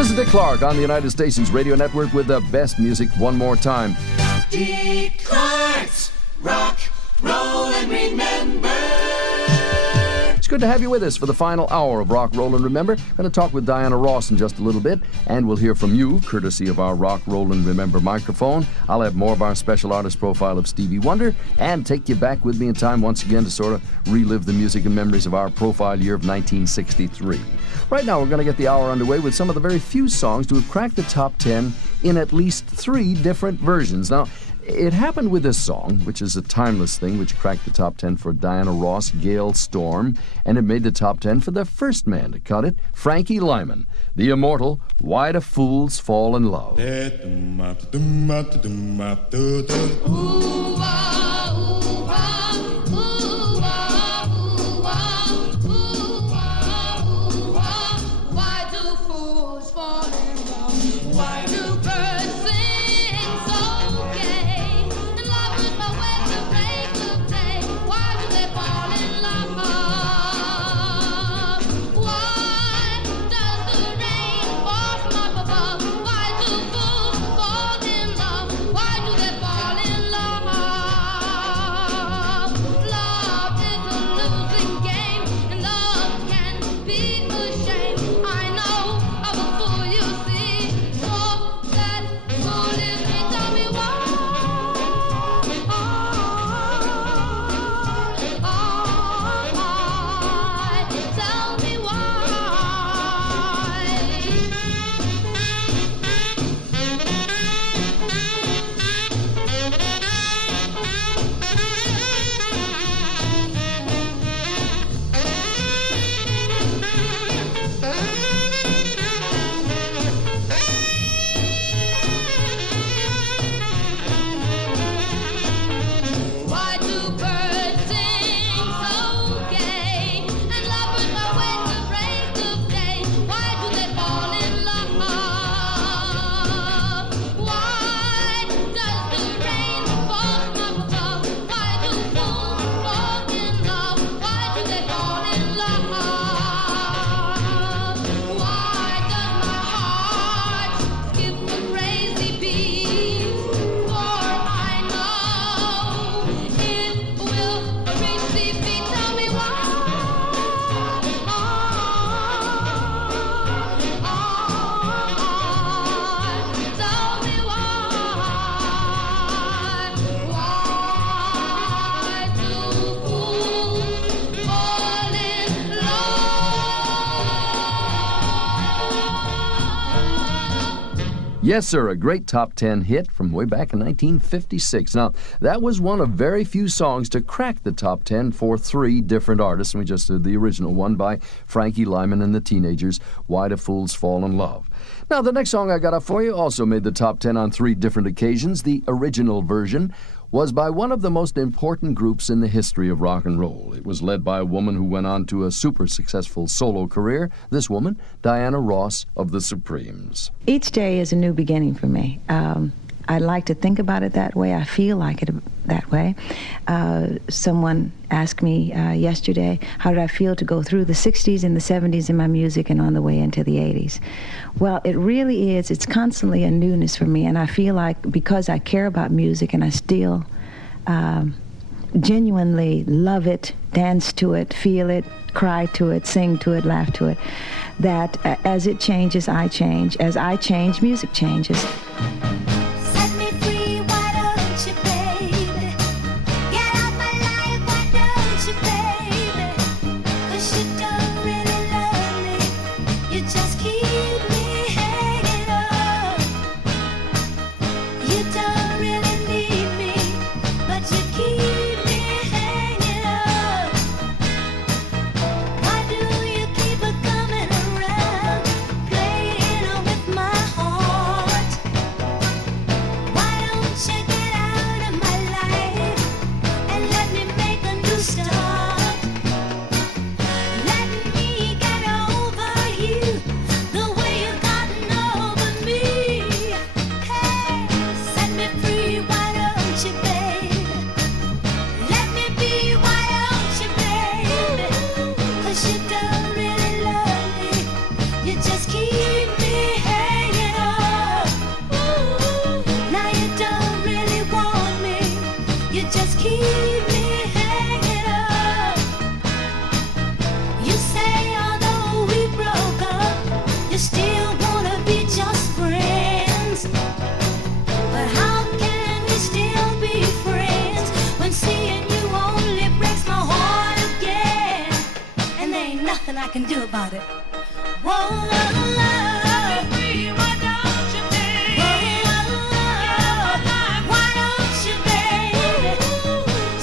This is Dick Clark on the United Stations Radio Network with the best music one more time. Dick Clark's Rock, Roll, and Remember. It's good to have you with us for the final hour of Rock, Roll, and Remember. I'm going to talk with Diana Ross in just a little bit, and we'll hear from you, courtesy of our Rock, Roll, and Remember microphone. I'll have more of our special artist profile of Stevie Wonder, and take you back with me in time once again to sort of relive the music and memories of our profile year of 1963. Right now, we're going to get the hour underway with some of the very few songs to have cracked the top 10 in at least 3 different versions. Now, it happened with this song, which is a timeless thing, which cracked the top 10 for Diana Ross, Gale Storm, and it made the top 10 for the first man to cut it, Frankie Lyman, the immortal Why Do Fools Fall in Love. Yes, sir, a great top 10 hit from way back in 1956. Now, that was one of very few songs to crack the top 10 for 3 different artists, and we just did the original one by Frankie Lyman and the Teenagers, Why Do Fools Fall in Love. Now, the next song I got up for you also made the top 10 on 3 different occasions. The original version was by one of the most important groups in the history of rock and roll. It was led by a woman who went on to a super successful solo career. This woman, Diana Ross of the Supremes. Each day is a new beginning for me. I like to think about it that way. I feel like it that way. Someone asked me yesterday, how did I feel to go through the 60s and the 70s in my music and on the way into the 80s? Well, it really is. It's constantly a newness for me, and I feel like because I care about music and I still genuinely love it, dance to it, feel it, cry to it, sing to it, laugh to it, that as it changes, I change. As I change, music changes. Start. nothing I can do about it. Whoa, set me free, why don't you, baby? Why don't you, baby?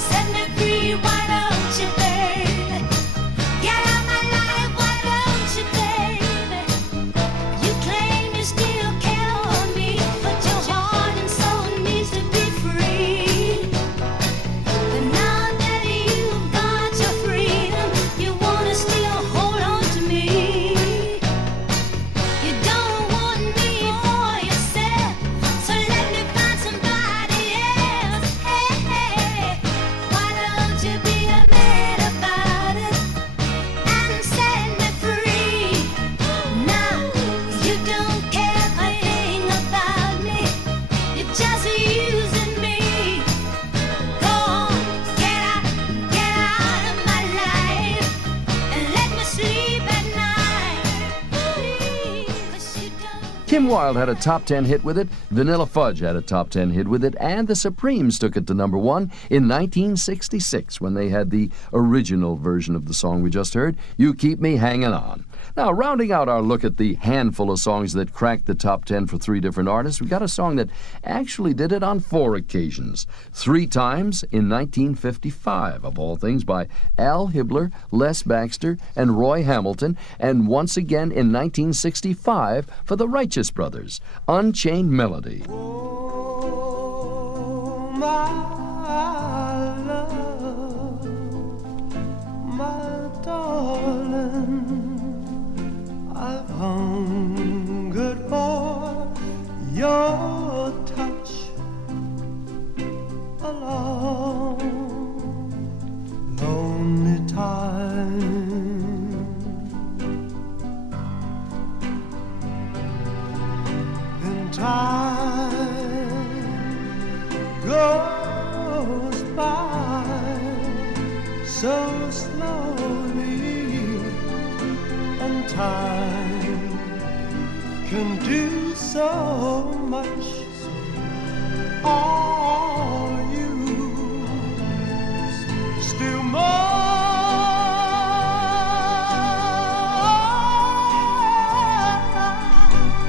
Set me free, why don't you, baby? Get out my life, why don't you, baby? You claim you still care for me, but your heart and soul needs to be free. But now that you've got your freedom, you wanna still hold on to me. You don't want me for yourself, so let me find somebody else. Hey, hey, why don't you be a man about it and set me free? Now you don't care a thing about me, you're just using me. Go on, get out of my life and let me sleep at night. Please, 'cause you don't. Kim Wilde had a top 10 hit with it, Vanilla Fudge had a top 10 hit with it, and the Supremes took it to number 1 in 1966 when they had the original version of the song we just heard, You Keep Me Hanging On. Now, rounding out our look at the handful of songs that cracked the top 10 for 3 different artists, we got a song that actually did it on 4 occasions. 3 times in 1955, of all things, by Al Hibbler, Les Baxter, and Roy Hamilton, and once again in 1965 for the Righteous Brothers, Unchained Melody. Oh, my love, my darling, I've hungered for your touch a long, lonely time. And time goes by so slowly, and time can do so much. Are you still more?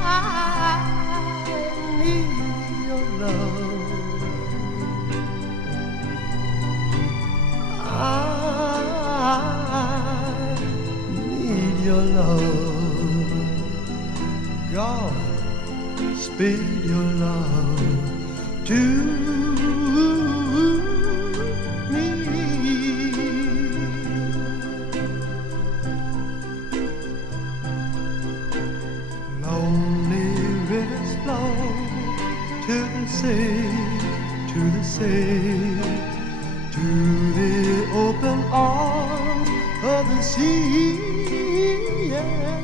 I need your love. I need your love. God, speed your love to me. Lonely rivers flow to the sea, to the sea, to the open arms of the sea. Yeah.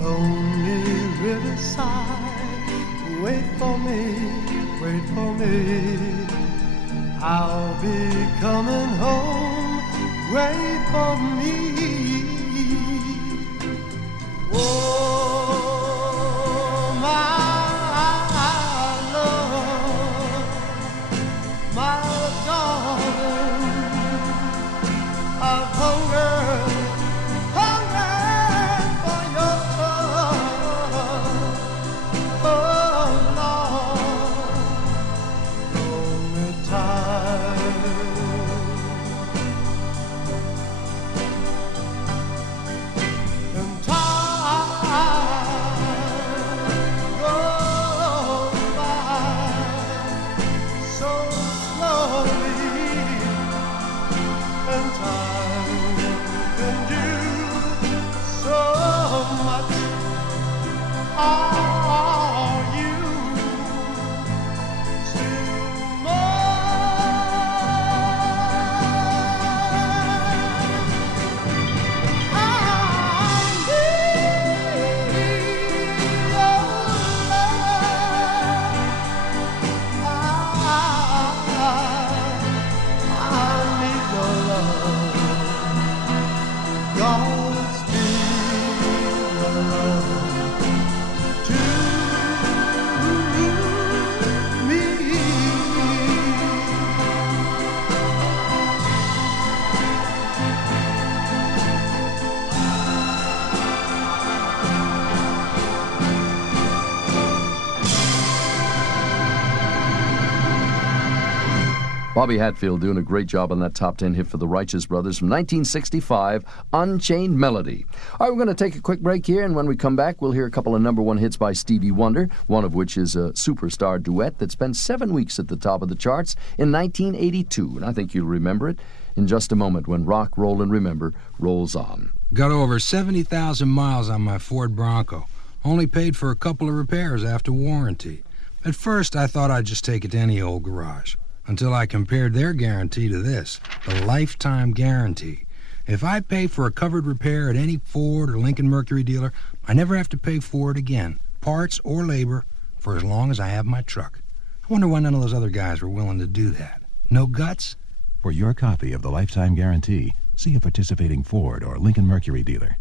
Lonely riverside, wait for me, wait for me. I'll be coming home, wait for me. Oh, my love, my darling, I've hungered for your touch. Oh, Lord, lonely time. And time goes by so slowly, and time can do so much. Are you still mine? I need your love. I need your love. God, speed your love to me. Bobby Hatfield doing a great job on that top 10 hit for the Righteous Brothers from 1965, Unchained Melody. All right, we're going to take a quick break here, and when we come back, we'll hear a couple of number one hits by Stevie Wonder, one of which is a superstar duet that spent 7 weeks at the top of the charts in 1982, and I think you'll remember it in just a moment when Rock, Roll, and Remember rolls on. Got over 70,000 miles on my Ford Bronco. Only paid for a couple of repairs after warranty. At first, I thought I'd just take it to any old garage, until I compared their guarantee to this, the lifetime guarantee. If I pay for a covered repair at any Ford or Lincoln Mercury dealer, I never have to pay for it again, parts or labor, for as long as I have my truck. I wonder why none of those other guys were willing to do that. No guts? For your copy of the lifetime guarantee, see a participating Ford or Lincoln Mercury dealer.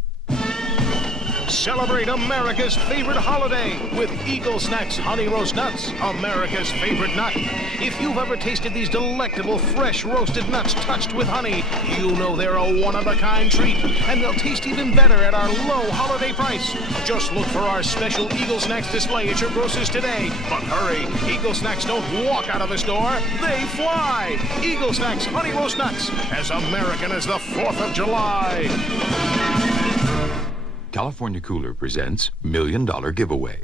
Celebrate America's favorite holiday with Eagle Snacks Honey Roast Nuts, America's favorite nut. If you've ever tasted these delectable fresh roasted nuts touched with honey, you know they're a one-of-a-kind treat, and they'll taste even better at our low holiday price. Just look for our special Eagle Snacks display at your grocer's today. But hurry, Eagle Snacks don't walk out of the store, they fly. Eagle Snacks Honey Roast Nuts, as American as the 4th of July. California Cooler presents $1 Million Giveaway.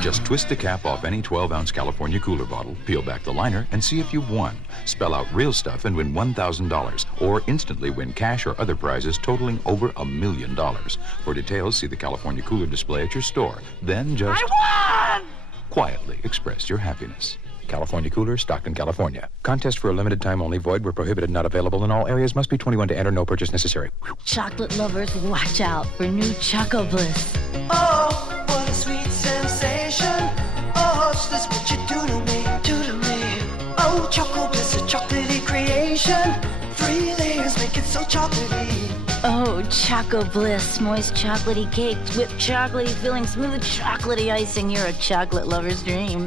Just twist the cap off any 12-ounce California Cooler bottle, peel back the liner, and see if you've won. Spell out real stuff and win $1,000, or instantly win cash or other prizes totaling over $1 million. For details, see the California Cooler display at your store. Then just... I won! Quietly express your happiness. California Cooler, Stockton, California. Contest for a limited time only. Void where prohibited. Not available in all areas. Must be 21 to enter. No purchase necessary. Chocolate lovers, watch out for new Choco Bliss. Oh, what a sweet sensation. Oh, is this what you do to me, do to me? Oh, Choco Bliss, a chocolatey creation. 3 layers make it so chocolatey. Oh, Choco Bliss, moist chocolatey cakes, whipped chocolatey filling, smooth chocolatey icing. You're a chocolate lover's dream.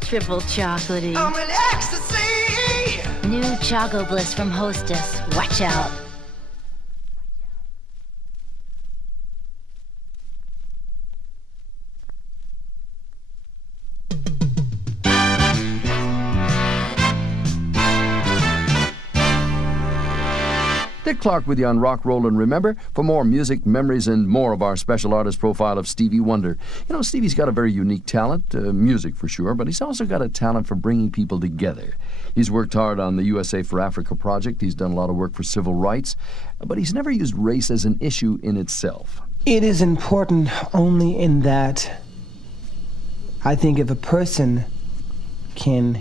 Triple chocolatey. I'm in ecstasy. New Choco Bliss from Hostess. Watch out. Dick Clark with you on Rock, Roll, and Remember for more music, memories, and more of our special artist profile of Stevie Wonder. You know, Stevie's got a very unique talent, music for sure, but he's also got a talent for bringing people together. He's worked hard on the USA for Africa project. He's done a lot of work for civil rights, but he's never used race as an issue in itself. It is important only in that I think if a person can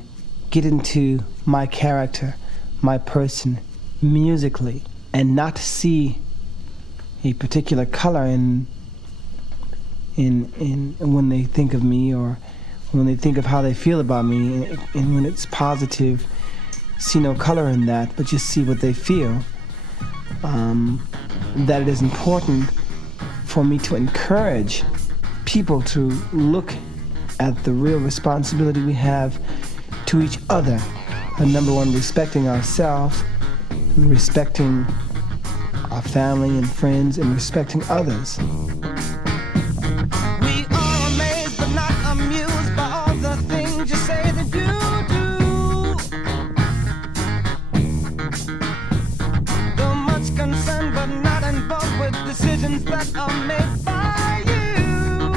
get into my character, my person, musically, and not see a particular color in when they think of me or when they think of how they feel about me, and when it's positive, see no color in that, but just see what they feel. That it is important for me to encourage people to look at the real responsibility we have to each other. Number one, respecting ourselves, and respecting our family and friends, and respecting others. We are amazed but not amused by all the things you say that you do. Though much concerned but not involved with decisions that are made by you.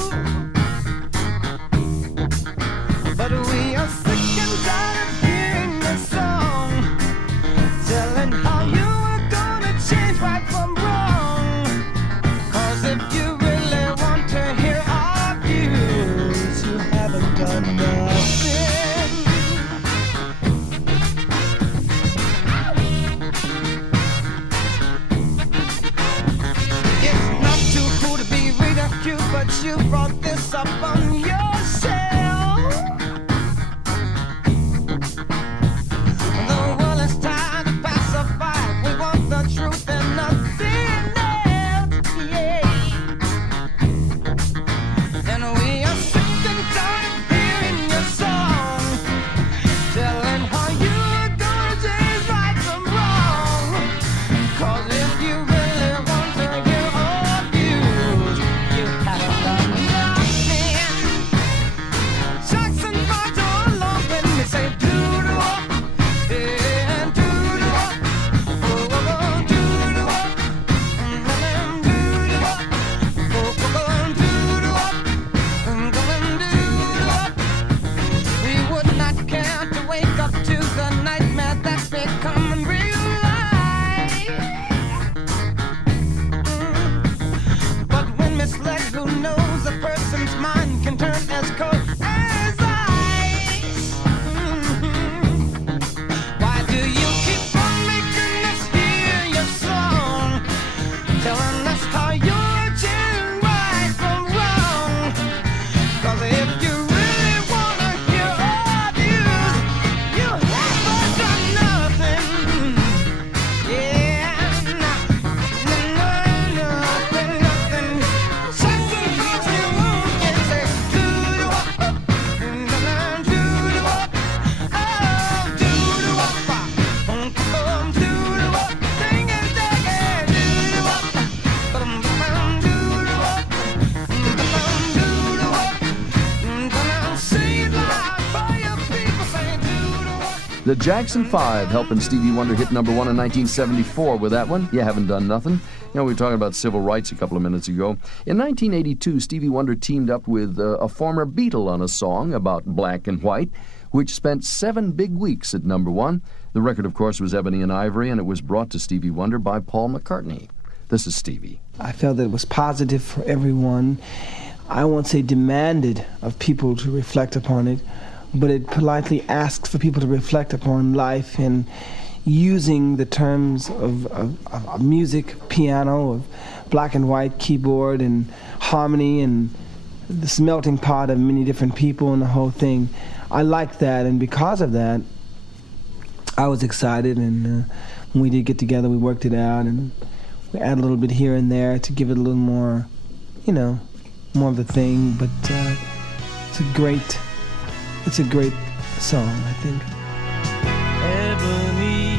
But we are sick and tired of hearing this song, telling how you are gonna change right from wrong. 'Cause if you really want to hear our views, you haven't done nothing. It's not too cool to be ridiculed, but you brought this up on yourself. The world is tired of pacify. We want the truth and nothing else, yeah. And we are sick and tired of hearing your song, telling how you are gonna change right from wrong. 'Cause if you really want to hear our views, you haven't done nothing. Jackson Five along when they say do to The Jackson 5 helping Stevie Wonder hit number 1 in 1974 with that one. You haven't done nothing. You know, we were talking about civil rights a couple of minutes ago. In 1982, Stevie Wonder teamed up with a former Beatle on a song about black and white, which spent 7 big weeks at number 1. The record, of course, was Ebony and Ivory, and it was brought to Stevie Wonder by Paul McCartney. This is Stevie. I felt that it was positive for everyone. I won't say demanded of people to reflect upon it, but it politely asked for people to reflect upon life and using the terms of music, piano, of black and white, keyboard, and harmony, and this melting pot of many different people and the whole thing. I liked that, and because of that, I was excited, and when we did get together, we worked it out, and we add a little bit here and there to give it a little more, you know, more of the thing, but it's a great song, I think. Ebony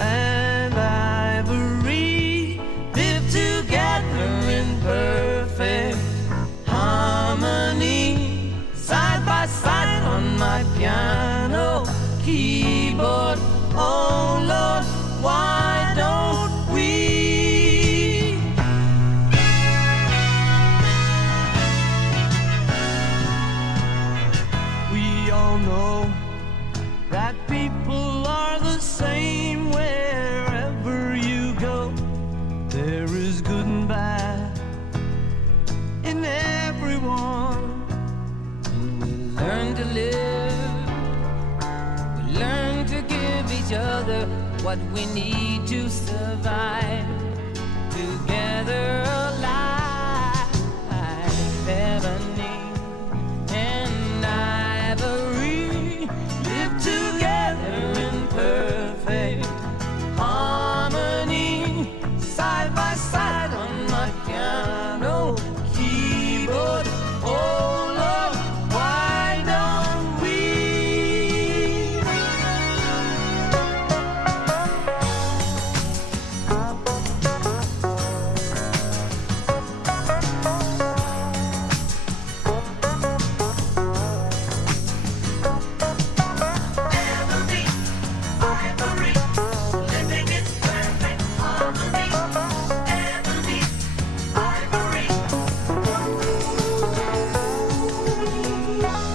and ivory live together in perfect harmony, side by side on my piano keyboard. Oh Lord, why don't we? We all know that people are the same wherever you go. There is good and bad in everyone. And we learn to live, we learn to give each other what we need to survive. Together alive, ebony and ivory live together in perfect harmony, side by side on my piano keyboard. Oh Lord, why don't we?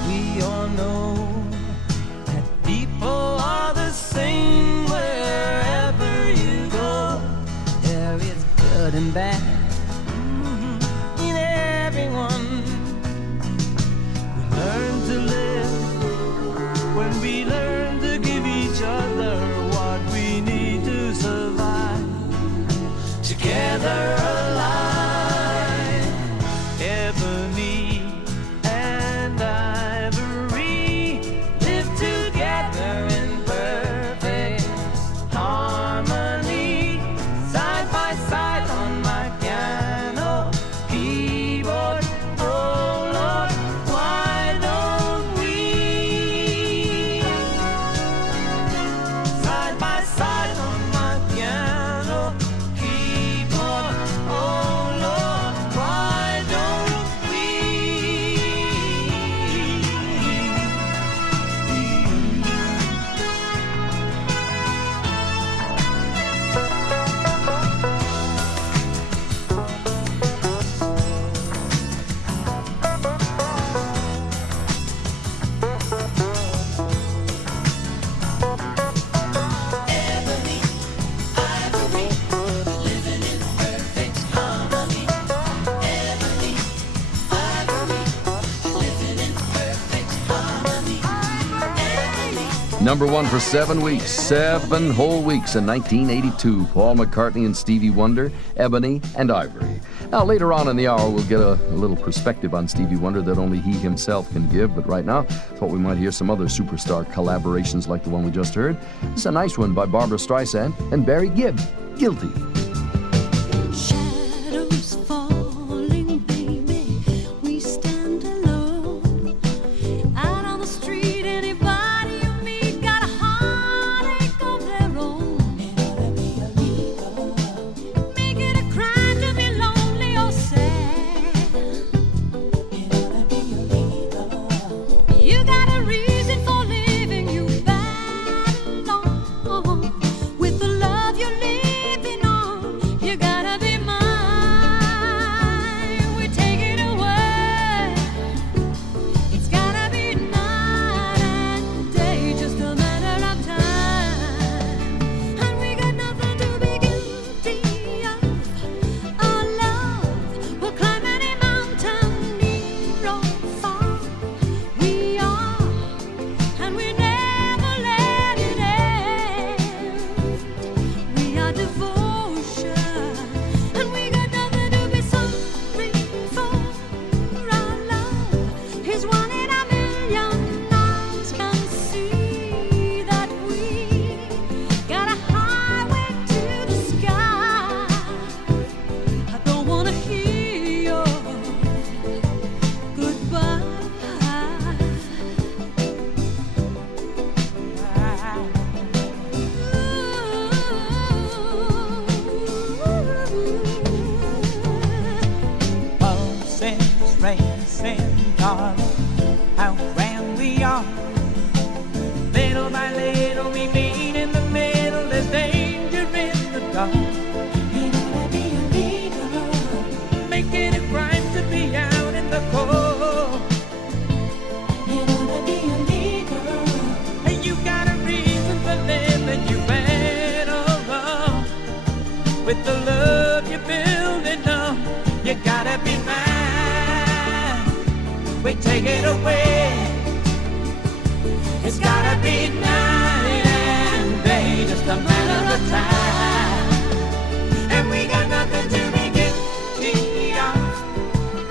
We all know that people are the same wherever you go. There is good and bad in everyone. We learn to live when we learn to give each other what we need to survive. Together alive, ebony and ivory live together in perfect harmony, side by side on my piano keyboard. Oh Lord, why don't we? Side by side on my piano keyboard. Oh Lord, why don't we? Ebony, ivory, living in perfect harmony. Ebony, ivory, living in perfect harmony. Ebony. Number 1 for 7 weeks, 7 whole weeks in 1982. Paul McCartney and Stevie Wonder, Ebony and Ivory. Now, later on in the hour, we'll get a little perspective on Stevie Wonder that only he himself can give. But right now, thought we might hear some other superstar collaborations like the one we just heard. This is a nice one by Barbra Streisand and Barry Gibb, Guilty. Shadows falling, baby. We stand alone. Out on the street, anybody you meet got a heartache of their own. Make it a crime to be lonely or sad. You got a reason for living, you bad listen, darling, how grand we are. Little by little we meet in the middle. There's danger in the dark. It ought to be illegal, making it crime to be out in the cold. It ought to be illegal. And you got a reason for living, you better run with the love you're building up. You gotta be mine. We take it away. It's gotta be night and day, just a matter of time. And we got nothing to be guilty of.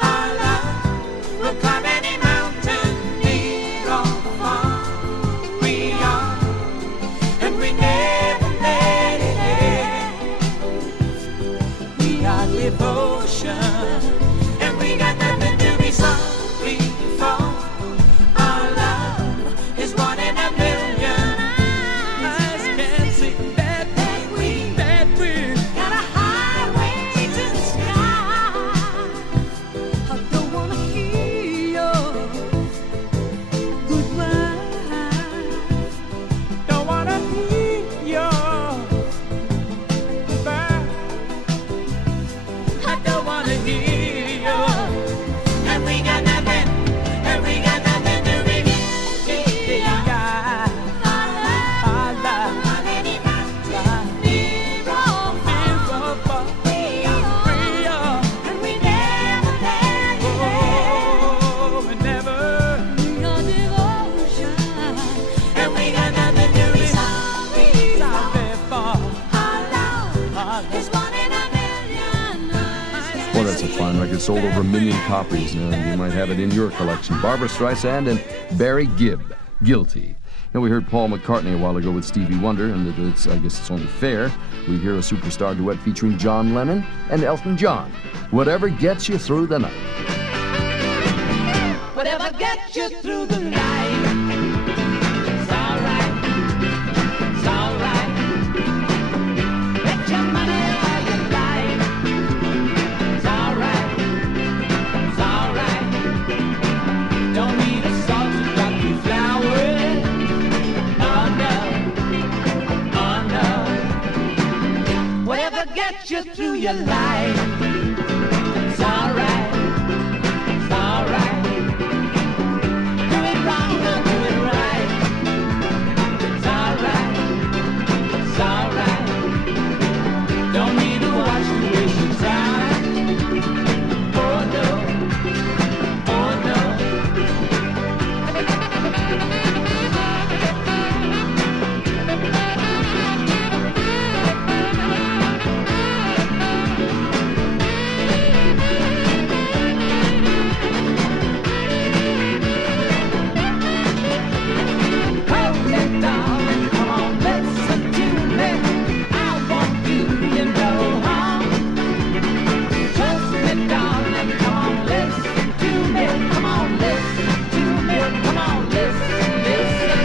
Our love will climb any mountain, near or far. We are, and we never let it end. We are devotion, and we got nothing to be sorry for. Our love is one in a million. Eyes can't see that we got a highway to the sky. I don't wanna hear your goodbye. Don't wanna hear your goodbye. I don't wanna hear your. And we got nothing. And we got nothing to be guilty of. Our love, near or far. We are, and we never let it end. We never. We are devotion, and we got nothing to be sorry for. Our love is one in a million. Well, that's a fine record. Sold over 1 million copies. You might have it in your collection. Barbra Streisand and Barry Gibb, Guilty. And we heard Paul McCartney a while ago with Stevie Wonder, and I guess it's only fair we hear a superstar duet featuring John Lennon and Elton John. Whatever gets you through the night. Whatever gets you through the night. It's alright. It's alright. Get your money while you like. It's alright. It's alright. Don't need a salt to drop you flowers. Oh no. Oh no. Whatever gets you through your life. It's alright. It's alright. Do it wrong or do it right. It's alright. It's alright. Don't need to watch the way she tries. Oh no. Oh no. Hold it, darling, come on, listen to me. I want you, you know how. Trust me, darling, come on, listen to me. Come on, listen to me. Come on, listen, listen.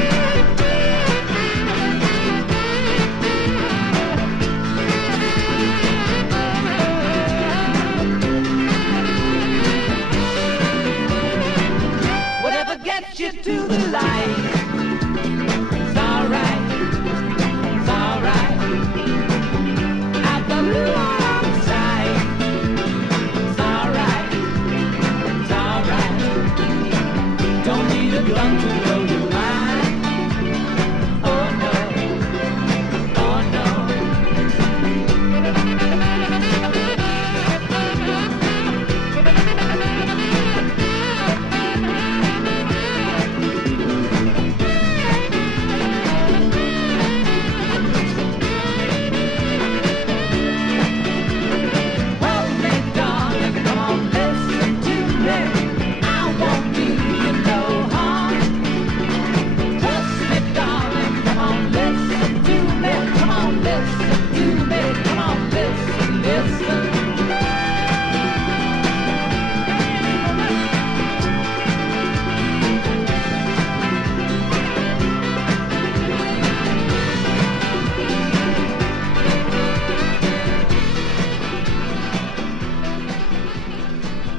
Whatever gets you to the light. It's alright. It's alright. Out the blue or outside. It's alright. It's alright. Don't need a gun to blow your mind. Oh no. Oh no. Hold me, darling, come on, listen to me. I want you, you know how.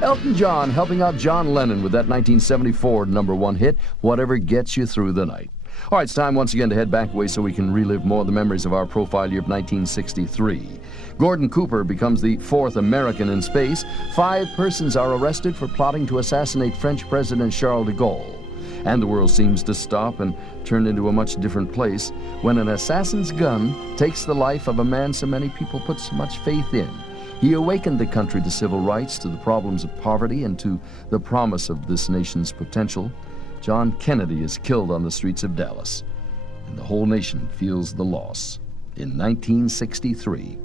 Elton John helping out John Lennon with that 1974 #1 hit, Whatever Gets You Through the Night. All right, it's time once again to head back away so we can relive more of the memories of our profile year of 1963. Gordon Cooper becomes the 4th American in space. 5 persons are arrested for plotting to assassinate French President Charles de Gaulle. And the world seems to stop and turn into a much different place when an assassin's gun takes the life of a man so many people put so much faith in. He awakened the country to civil rights, to the problems of poverty, and to the promise of this nation's potential. John Kennedy is killed on the streets of Dallas, and the whole nation feels the loss in 1963.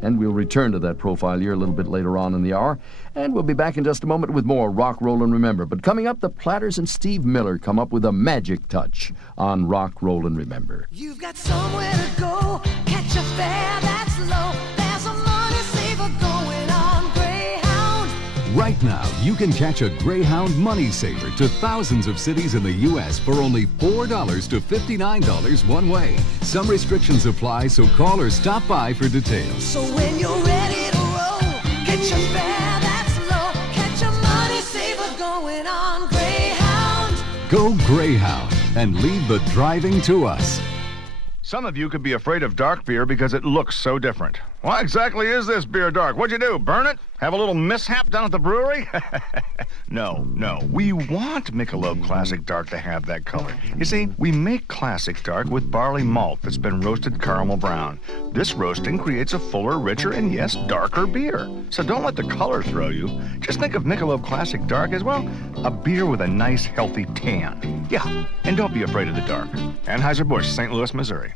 And we'll return to that profile year a little bit later on in the hour, and we'll be back in just a moment with more Rock, Roll, and Remember. But coming up, the Platters and Steve Miller come up with a magic touch on Rock, Roll, and Remember. You've got somewhere to go, catch a fare that's low. There's a money saver going on Greyhound. Right now, you can catch a Greyhound Money Saver to thousands of cities in the U.S. for only $4 to $59 one way. Some restrictions apply, so call or stop by for details. So when you're ready to roll, catch a fare that's low. Catch a money saver going on Greyhound. Go Greyhound and leave the driving to us. Some of you could be afraid of dark beer because it looks so different. Why exactly is this beer dark? What'd you do, burn it? Have a little mishap down at the brewery? No. We want Michelob Classic Dark to have that color. You see, we make Classic Dark with barley malt that's been roasted caramel brown. This roasting creates a fuller, richer, and yes, darker beer. So don't let the color throw you. Just think of Michelob Classic Dark as, well, a beer with a nice, healthy tan. Yeah, and don't be afraid of the dark. Anheuser-Busch, St. Louis, Missouri.